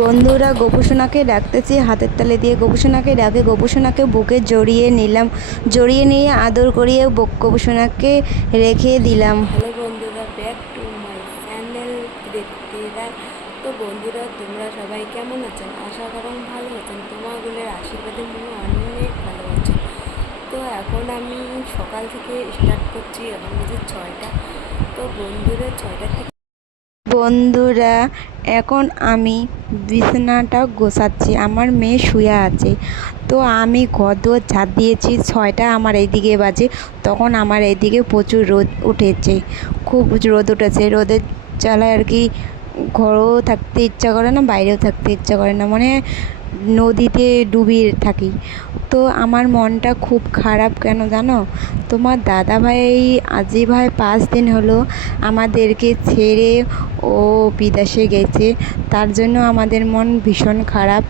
বন্ধুরা, গোপুসোনাকে ডাকতেছি, হাতের তালে দিয়ে গোপুসোনাকে ডাকে, গোপুসোনাকে বুকে জড়িয়ে নিলাম, জড়িয়ে নিয়ে আদর করিয়ে গোপুসোনাকে রেখে দিলাম। হ্যালো বন্ধুরা, ব্যাক টু মাই চ্যানেল তো বন্ধুরা, তোমরা সবাই কেমন আছেন? আশা করুন ভালো আছেন। তোমাগুলোর আশীর্বাদে মনে অনেক ভালো আছে। তো এখন আমি সকাল থেকে স্টার্ট করছি, এখন বাজে ছয়টা। তো বন্ধুরা ছয়টা থেকে বন্ধুরা, এখন আমি বিছানাটা গোছাচ্ছি। আমার মেয়ে শুয়ে আছে। তো আমি গদ ঝাঁপ দিয়েছি, ছয়টা আমার এইদিকে বাজে। তখন আমার এইদিকে প্রচুর রোদ উঠেছে। খুব রোদ উঠেছে। রোদের জ্বালায় আর কি ঘরেও থাকতে ইচ্ছা করে না, বাইরেও থাকতে ইচ্ছা করে না। মানে নদীতে ডুবিয়ে থাকি। তো আমার মনটা খুব খারাপ কেন জানো? তোমার দাদাভাই আজি ভাই পাঁচ দিন হলো আমাদেরকে ছেড়ে ও বিদেশে গেছে। তার জন্য আমাদের মন ভীষণ খারাপ।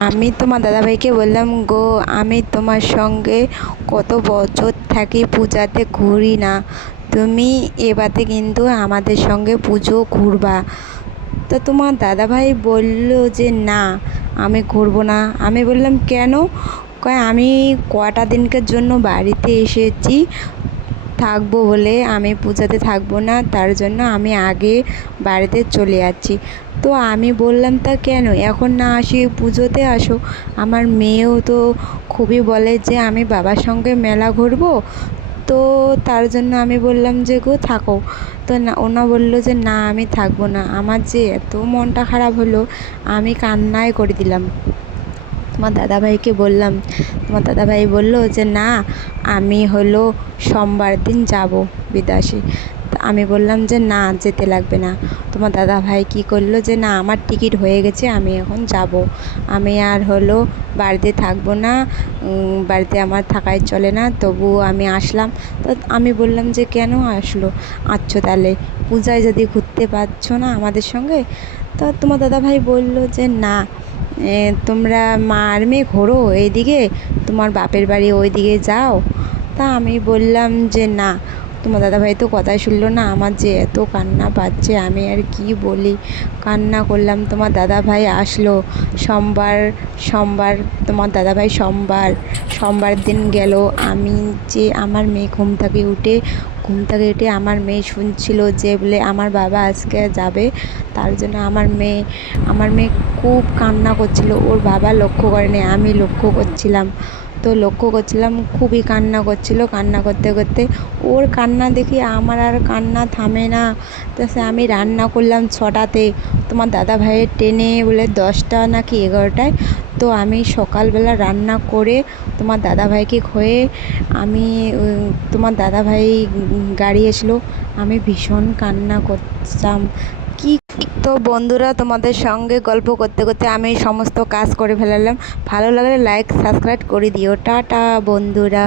আমি তোমার দাদাভাইকে বললাম, গো, আমি তোমার সঙ্গে কত বছর থাকি পূজাতে ঘুরি না। তুমি এবারে কিন্তু আমাদের সঙ্গে পুজো ঘুরবা। তো তোমার দাদাভাই বলল যে, না, আমি ঘুরবো না। আমি বললাম, কেন? কয়, আমি কটা দিনকার জন্য বাড়িতে এসেছি, থাকব বলে। আমি পূজাতে থাকব না, তার জন্য আমি আগে বাড়িতে চলে যাচ্ছি। তো আমি বললাম, তা কেন? এখন না আসি, পুজোতে আসো। আমার মেয়েও তো খুবই বলে যে, আমি বাবার সঙ্গে মেলা ঘুরবো তো তার জন্য আমি বললাম যে, গো, থাকো। তো না, ওনা বলল যে, না, আমি থাকব না। আমার যে এত মনটা খারাপ হলো, আমি কান্নায় করে দিলাম। তোমার দাদাভাইকে বললাম, তোমার দাদাভাই বলল যে, না, আমি হলো সোমবার দিন যাব বিদেশে। তা আমি বললাম যে, না, যেতে লাগবে না। তোমার দাদা ভাই কী করল যে, না, আমার টিকিট হয়ে গেছে, আমি এখন যাব। আমি আর হলো বাড়িতে থাকব না বাড়িতে আমার থাকাই চলে না তবুও আমি আসলাম। তো আমি বললাম যে, কেন আসলো? আচ্ছা তাহলে, পূজায় যদি ঘুরতে পারছ না আমাদের সঙ্গে? তা তোমার দাদা ভাই বলল যে, না তোমরা মা আর মেয়ে ঘোরো এইদিকে, তোমার বাপের বাড়ি ওইদিকে যাও। তা আমি বললাম যে, না। তোমার দাদাভাই তো কথাই শুনলো না, আমার যে এত কান্না পাচ্ছে, আমি আর কি বলি? কান্না করলাম, তোমার দাদাভাই আসলো। সোমবার সোমবার, তোমার দাদাভাই সোমবার সোমবার দিন গেল। আমি যে আমার মেয়ে ঘুম থেকে উঠে, ঘুম থেকে উঠে আমার মেয়ে শুনছিল যে বলে আমার বাবা আজকে যাবে, তার জন্য আমার মেয়ে আমার মেয়ে খুব কান্না করছিল। ওর বাবা লক্ষ্য করেনি, আমি লক্ষ্য করছিলাম। তো লক্ষ্য করছিলাম খুবই কান্না করছিল। কান্না করতে করতে ওর কান্না দেখি আমার আর কান্না থামে না। তো সে আমি রান্না করলাম ছটাতে। তোমার দাদা ভাইয়ের ট্রেনে বলে দশটা নাকি এগারোটায়। তো আমি সকালবেলা রান্না করে তোমার দাদাভাইকে খয়ে আমি তোমার দাদাভাই উম, গাড়ি এসলো। আমি ভীষণ কান্না করছিলাম কি তো বন্ধুরা, তোমাদের সঙ্গে গল্প করতে করতে আমি সমস্ত কাজ করে ফেলালাম। ভালো লাগলে লাইক সাবস্ক্রাইব করে দিও। টাটা, বন্ধুরা।